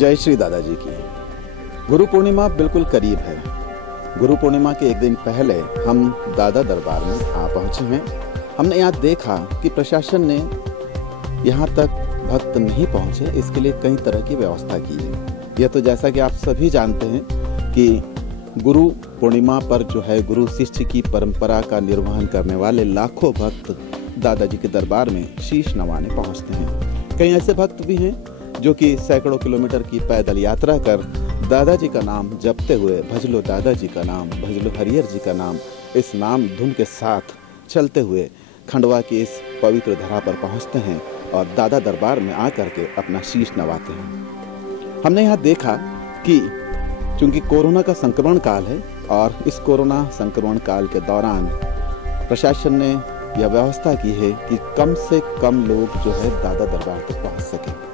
जय श्री दादाजी की। गुरु पूर्णिमा बिल्कुल करीब है। गुरु पूर्णिमा के एक दिन पहले हम दादा दरबार में आ पहुंचे हैं। हमने यहाँ देखा कि प्रशासन ने यहाँ तक भक्त नहीं पहुंचे, इसके लिए कई तरह की व्यवस्था की है। यह तो जैसा कि आप सभी जानते हैं कि गुरु पूर्णिमा पर जो है गुरु शिष्य की परंपरा का निर्वहन करने वाले लाखों भक्त दादाजी के दरबार में शीश नवाने पहुंचते हैं। कई ऐसे भक्त भी हैं जो कि सैकड़ों किलोमीटर की पैदल यात्रा कर दादाजी का नाम जपते हुए भजलो दादाजी का नाम, भजलो हरिहर जी का नाम, इस नाम धुन के साथ चलते हुए खंडवा की इस पवित्र धरा पर पहुंचते हैं और दादा दरबार में आकर के अपना शीश नवाते हैं। हमने यहाँ देखा कि चूंकि कोरोना का संक्रमण काल है और इस कोरोना संक्रमण काल के दौरान प्रशासन ने यह व्यवस्था की है कि कम से कम लोग जो है दादा दरबार तक पहुंच सके।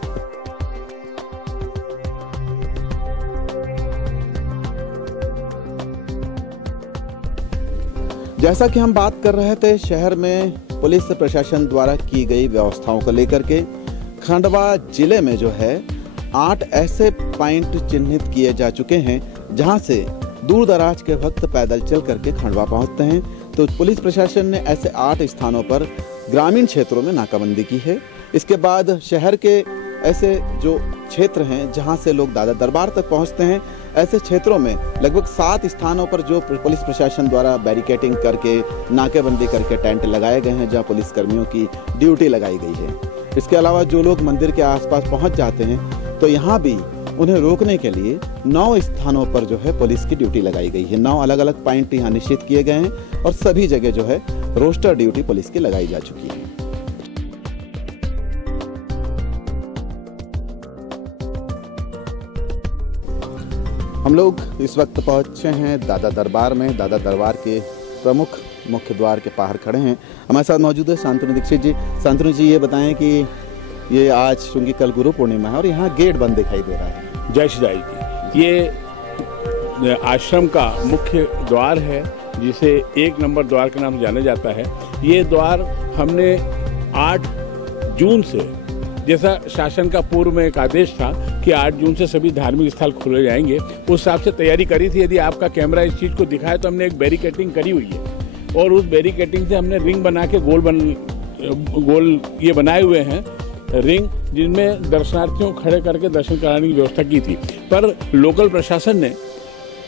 जैसा कि हम बात कर रहे थे शहर में पुलिस प्रशासन द्वारा की गई व्यवस्थाओं को लेकर के, खंडवा जिले में जो है 8 ऐसे पॉइंट चिन्हित किए जा चुके हैं जहां से दूर दराज के भक्त पैदल चल करके खंडवा पहुंचते हैं। तो पुलिस प्रशासन ने ऐसे 8 स्थानों पर ग्रामीण क्षेत्रों में नाकाबंदी की है। इसके बाद शहर के ऐसे जो क्षेत्र हैं जहां से लोग दादा दरबार तक पहुंचते हैं, ऐसे क्षेत्रों में लगभग 7 स्थानों पर जो पुलिस प्रशासन द्वारा बैरिकेडिंग करके नाकेबंदी करके टेंट लगाए गए हैं, जहां पुलिस कर्मियों की ड्यूटी लगाई गई है। इसके अलावा जो लोग मंदिर के आसपास पहुंच जाते हैं तो यहाँ भी उन्हें रोकने के लिए 9 स्थानों पर जो है पुलिस की ड्यूटी लगाई गई है। 9 अलग अलग पॉइंट यहाँ निश्चित किए गए हैं और सभी जगह जो है रोस्टर ड्यूटी पुलिस की लगाई जा चुकी है। हम लोग इस वक्त पहुंचे हैं दादा दरबार में। दादा दरबार के प्रमुख मुख्य द्वार के बाहर खड़े हैं। हमारे साथ मौजूद है शांतनु दीक्षित जी। शांतनु जी, ये बताएं कि ये आज चूंकि कल गुरु पूर्णिमा है और यहाँ गेट बंद दिखाई दे रहा है। जय श्री दाई की। ये आश्रम का मुख्य द्वार है जिसे 1 नंबर द्वार के नाम से जाना जाता है। ये द्वार हमने 8 जून से, जैसा शासन का पूर्व में एक आदेश था कि 8 जून से सभी धार्मिक स्थल खोले जाएंगे, उस हिसाब से तैयारी करी थी। यदि आपका कैमरा इस चीज़ को दिखाए तो हमने एक बैरिकेडिंग करी हुई है और उस बैरिकेडिंग से हमने रिंग बना के गोल ये बनाए हुए हैं रिंग, जिनमें दर्शनार्थियों को खड़े करके दर्शन कराने की व्यवस्था की थी। पर लोकल प्रशासन ने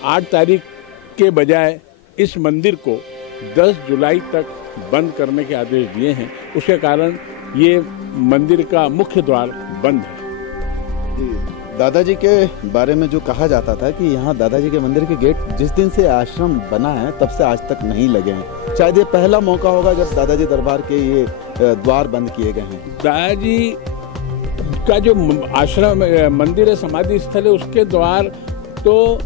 8 तारीख के बजाय इस मंदिर को 10 जुलाई तक बंद करने के आदेश दिए हैं। उसके कारण ये मंदिर का मुख्य द्वार बंद है। दादाजी के बारे में जो कहा जाता था कि यहाँ दादाजी के मंदिर के गेट जिस दिन से आश्रम बना है तब से आज तक नहीं लगे हैं। शायद ये पहला मौका होगा जब दादाजी दरबार के ये द्वार बंद किए गए हैं। दादाजी का जो आश्रम मंदिर है, समाधि स्थल है, उसके द्वार तो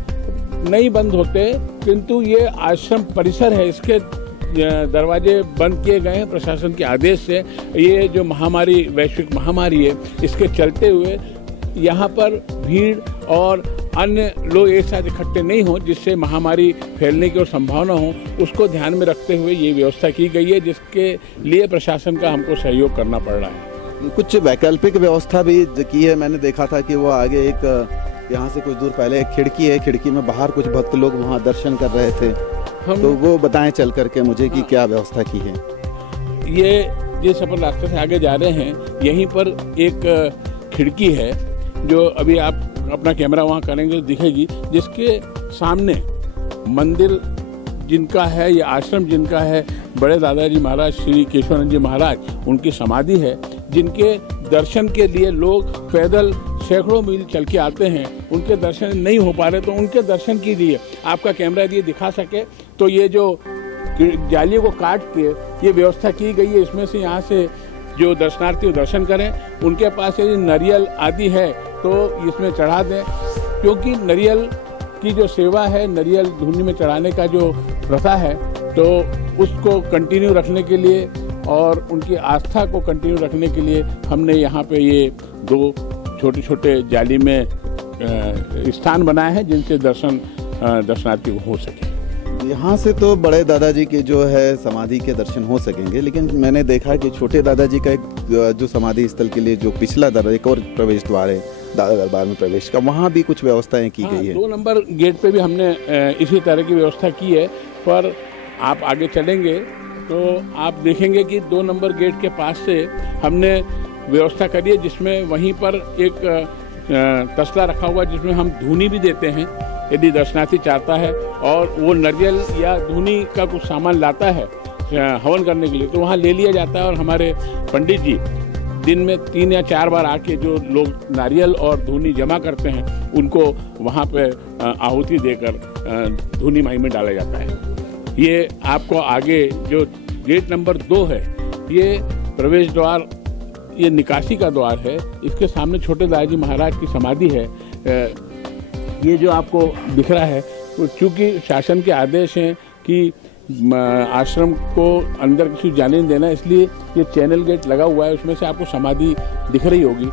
नहीं बंद होते, किंतु ये आश्रम परिसर है, इसके दरवाजे बंद किए गए हैं प्रशासन के आदेश से। ये जो महामारी, वैश्विक महामारी है, इसके चलते हुए यहाँ पर भीड़ और अन्य लोग एक साथ इकट्ठे नहीं हो, जिससे महामारी फैलने की और संभावना हो, उसको ध्यान में रखते हुए ये व्यवस्था की गई है, जिसके लिए प्रशासन का हमको सहयोग करना पड़ रहा है। कुछ वैकल्पिक व्यवस्था भी की है। मैंने देखा था कि वो आगे एक यहाँ से कुछ दूर पहले एक खिड़की है, खिड़की में बाहर कुछ भक्त लोग वहाँ दर्शन कर रहे थे। तो वो बताएं चल करके मुझे कि क्या व्यवस्था की है। ये जिस अपन रास्ते से आगे जा रहे हैं, यहीं पर एक खिड़की है जो अभी आप अपना कैमरा वहाँ करेंगे तो दिखेगी, जिसके सामने मंदिर जिनका है, ये आश्रम जिनका है, बड़े दादाजी महाराज श्री केशवानंद जी महाराज, उनकी समाधि है, जिनके दर्शन के लिए लोग पैदल सैकड़ों मील चल के आते हैं। उनके दर्शन नहीं हो पा रहे तो उनके दर्शन कीजिए। आपका कैमरा यदि दिखा सके तो ये जो जालियों को काट के ये व्यवस्था की गई है, इसमें से यहाँ से जो दर्शनार्थी दर्शन करें, उनके पास यदि नारियल आदि है तो इसमें चढ़ा दें, क्योंकि नारियल की जो सेवा है, नारियल धुनी में चढ़ाने का जो प्रथा है, तो उसको कंटिन्यू रखने के लिए और उनकी आस्था को कंटिन्यू रखने के लिए हमने यहाँ पे ये 2 छोटे छोटे जाली में स्थान बनाए हैं, जिनसे दर्शनार्थी को हो सके। यहाँ से तो बड़े दादाजी के जो है समाधि के दर्शन हो सकेंगे, लेकिन मैंने देखा कि छोटे दादाजी का एक जो समाधि स्थल के लिए जो पिछला दर एक और प्रवेश द्वार है दादा दरबार में प्रवेश का, वहाँ भी कुछ व्यवस्थाएं की गई है? 2 नंबर गेट पे भी हमने इसी तरह की व्यवस्था की है, पर आप आगे चलेंगे तो आप देखेंगे कि 2 नंबर गेट के पास से हमने व्यवस्था करी है, जिसमें वहीं पर एक तसला रखा हुआ जिसमें हम धूनी भी देते हैं। यदि दर्शनार्थी चाहता है और वो नारियल या धूनी का कुछ सामान लाता है हवन करने के लिए, तो वहाँ ले लिया जाता है और हमारे पंडित जी दिन में 3 या 4 बार आके जो लोग नारियल और धूनी जमा करते हैं उनको वहाँ पे आहुति देकर धूनी माई में डाला जाता है। ये आपको आगे जो गेट नंबर 2 है, ये प्रवेश द्वार, ये निकासी का द्वार है। इसके सामने छोटे दादाजी महाराज की समाधि है। ये जो आपको दिख रहा है, तो चूँकि शासन के आदेश हैं कि आश्रम को अंदर किसी जाने नहीं देना, इसलिए ये चैनल गेट लगा हुआ है, उसमें से आपको समाधि दिख रही होगी।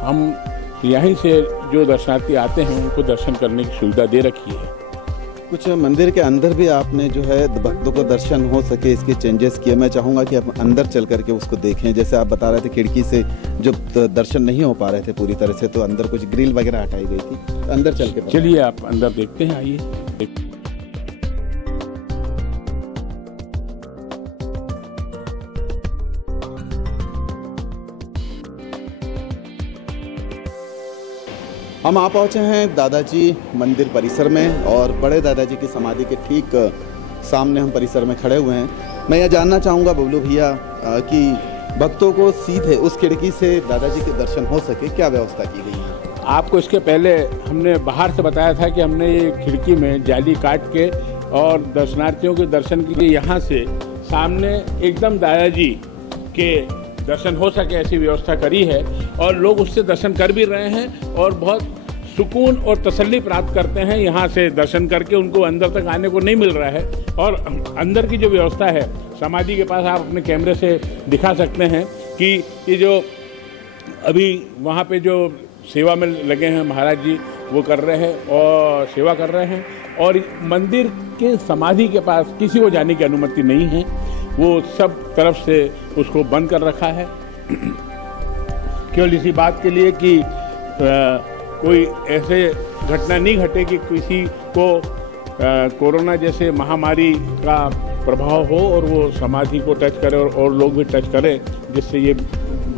हम यहीं से जो दर्शनार्थी आते हैं उनको दर्शन करने की सुविधा दे रखी है। कुछ मंदिर के अंदर भी आपने जो है भक्तों को दर्शन हो सके इसके चेंजेस किए। मैं चाहूँगा कि आप अंदर चल करके उसको देखें। जैसे आप बता रहे थे खिड़की से जो दर्शन नहीं हो पा रहे थे पूरी तरह से, तो अंदर कुछ ग्रिल वगैरह हटाई गई थी, अंदर चल के चलिए आप अंदर देखते हैं, आइए। हम आ पहुँचे हैं दादाजी मंदिर परिसर में और बड़े दादाजी की समाधि के ठीक सामने हम परिसर में खड़े हुए हैं। मैं यह जानना चाहूँगा बबलू भैया कि भक्तों को सीधे उस खिड़की से दादाजी के दर्शन हो सके, क्या व्यवस्था की गई है? आपको इसके पहले हमने बाहर से बताया था कि हमने ये खिड़की में जाली काट के और दर्शनार्थियों के दर्शन के लिए यहाँ से सामने एकदम दादाजी के दर्शन हो सके ऐसी व्यवस्था करी है, और लोग उससे दर्शन कर भी रहे हैं और बहुत सुकून और तसल्ली प्राप्त करते हैं यहाँ से दर्शन करके। उनको अंदर तक आने को नहीं मिल रहा है। और अंदर की जो व्यवस्था है समाधि के पास, आप अपने कैमरे से दिखा सकते हैं कि ये जो अभी वहाँ पे जो सेवा में लगे हैं महाराज जी, वो कर रहे हैं और सेवा कर रहे हैं। और मंदिर के समाधि के पास किसी को जाने की अनुमति नहीं है, वो सब तरफ से उसको बंद कर रखा है, केवल इसी बात के लिए कि कोई ऐसे घटना नहीं घटे कि किसी को कोरोना जैसे महामारी का प्रभाव हो और वो समाधि को टच करे और लोग भी टच करें, जिससे ये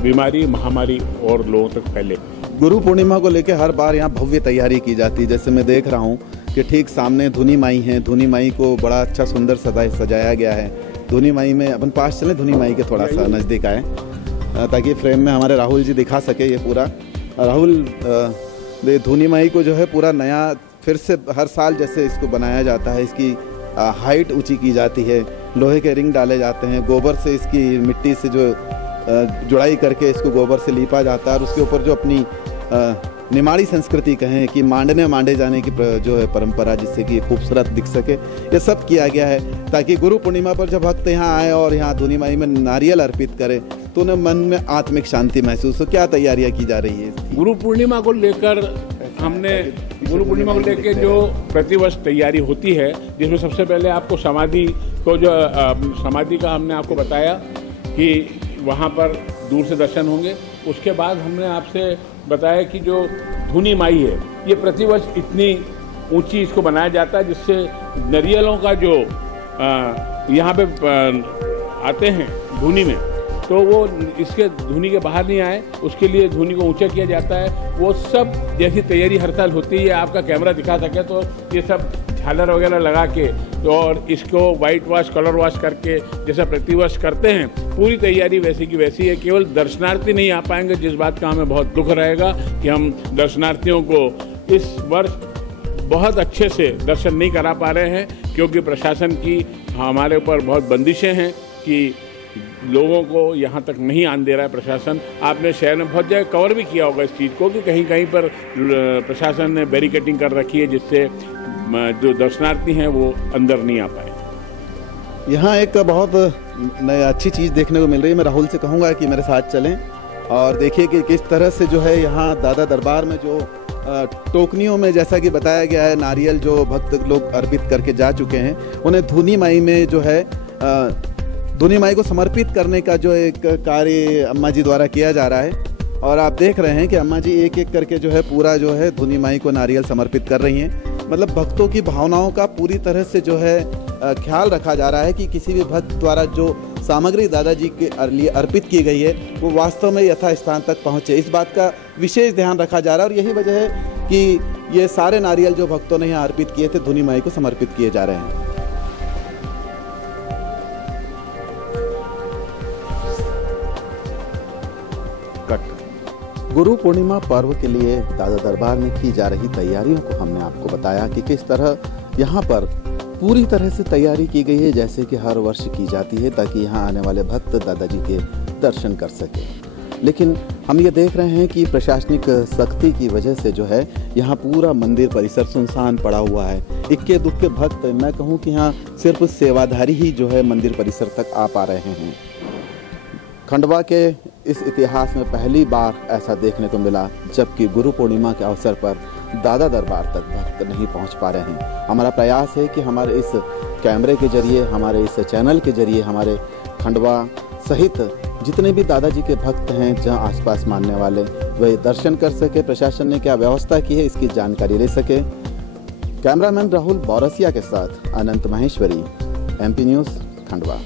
बीमारी महामारी और लोगों तक फैले। गुरु पूर्णिमा को लेकर हर बार यहाँ भव्य तैयारी की जाती है। जैसे मैं देख रहा हूँ कि ठीक सामने धुनी माई है, धुनी माई को बड़ा अच्छा सुंदर सजाया गया है। धुनी माई में अपन पास चलें, धुनी माई के थोड़ा सा नज़दीक आए ताकि फ्रेम में हमारे राहुल जी दिखा सके ये पूरा। राहुल, धुनी माई को जो है पूरा नया फिर से हर साल जैसे इसको बनाया जाता है, इसकी हाइट ऊंची की जाती है, लोहे के रिंग डाले जाते हैं, गोबर से इसकी मिट्टी से जो जुड़ाई करके इसको गोबर से लीपा जाता है और उसके ऊपर जो अपनी निमाड़ी संस्कृति कहें कि मांडे जाने की जो है परंपरा, जिससे कि खूबसूरत दिख सके, ये सब किया गया है ताकि गुरु पूर्णिमा पर जब भक्त यहाँ आए और यहाँ धुनी माई में नारियल अर्पित करें तो उन्हें मन में आत्मिक शांति महसूस हो। क्या तैयारियां की जा रही है गुरु पूर्णिमा को लेकर? हमने गुरु पूर्णिमा को लेकर जो प्रतिवर्ष तैयारी होती है, जिसमें सबसे पहले आपको समाधि को जो समाधि का हमने आपको बताया कि वहाँ पर दूर से दर्शन होंगे। उसके बाद हमने आपसे बताया कि जो धुनी माई है, ये प्रतिवर्ष इतनी ऊंची इसको बनाया जाता है जिससे नारियलों का जो यहाँ पे आते हैं धुनी में, तो वो इसके धुनी के बाहर नहीं आए, उसके लिए धुनी को ऊंचा किया जाता है। वो सब जैसी तैयारी हर साल होती है, आपका कैमरा दिखा सके तो ये सब झालर वगैरह लगा के तो और इसको वाइट वॉश, कलर वॉश करके जैसा प्रतिवर्ष करते हैं, पूरी तैयारी वैसी की वैसी है। केवल दर्शनार्थी नहीं आ पाएंगे, जिस बात का हमें बहुत दुख रहेगा कि हम दर्शनार्थियों को इस वर्ष बहुत अच्छे से दर्शन नहीं करा पा रहे हैं, क्योंकि प्रशासन की हमारे ऊपर बहुत बंदिशें हैं कि लोगों को यहाँ तक नहीं आने दे रहा है प्रशासन। आपने शहर में बहुत जगह कवर भी किया होगा इस चीज़ को कि कहीं कहीं पर प्रशासन ने बैरिकेडिंग कर रखी है, जिससे जो दर्शनार्थी हैं वो अंदर नहीं आ पाए। यहाँ एक बहुत अच्छी चीज़ देखने को मिल रही है। मैं राहुल से कहूँगा कि मेरे साथ चलें और देखिए कि किस तरह से जो है यहाँ दादा दरबार में जो टोकनियों में जैसा कि बताया गया है नारियल जो भक्त लोग अर्पित करके जा चुके हैं, उन्हें धुनी माई में जो है धुनी माई को समर्पित करने का जो एक कार्य अम्मा जी द्वारा किया जा रहा है। और आप देख रहे हैं कि अम्मा जी एक एक करके जो है पूरा जो है धुनी माई को नारियल समर्पित कर रही हैं। मतलब भक्तों की भावनाओं का पूरी तरह से जो है ख्याल रखा जा रहा है कि किसी भी भक्त द्वारा जो सामग्री दादाजी के लिए अर्पित की गई है वो वास्तव में यथा स्थान तक पहुँचे। इस बात का विशेष ध्यान रखा जा रहा है और यही वजह है कि ये सारे नारियल जो भक्तों ने यहाँ अर्पित किए थे धुनी माई को समर्पित किए जा रहे हैं। गुरु पूर्णिमा पर्व के लिए दादा दरबार में की जा रही तैयारियों को हमने आपको बताया कि किस तरह यहाँ पर पूरी तरह से तैयारी की गई है जैसे कि हर वर्ष की जाती है, ताकि यहाँ आने वाले भक्त दादाजी के दर्शन कर सके। लेकिन हम ये देख रहे हैं कि प्रशासनिक सख्ती की वजह से जो है यहाँ पूरा मंदिर परिसर सुनसान पड़ा हुआ है। इक्के दुक्के भक्त, मैं कहूँ कि यहाँ सिर्फ सेवाधारी ही जो है मंदिर परिसर तक आ पा रहे हैं। खंडवा के इस इतिहास में पहली बार ऐसा देखने को मिला जबकि गुरु पूर्णिमा के अवसर पर दादा दरबार तक भक्त नहीं पहुंच पा रहे हैं। हमारा प्रयास है कि हमारे इस कैमरे के जरिए, हमारे इस चैनल के जरिए हमारे खंडवा सहित जितने भी दादाजी के भक्त हैं जहां आसपास मानने वाले, वे दर्शन कर सके। प्रशासन ने क्या व्यवस्था की है इसकी जानकारी ले सके। कैमरामैन राहुल बौरसिया के साथ अनंत महेश्वरी, MP न्यूज़, खंडवा।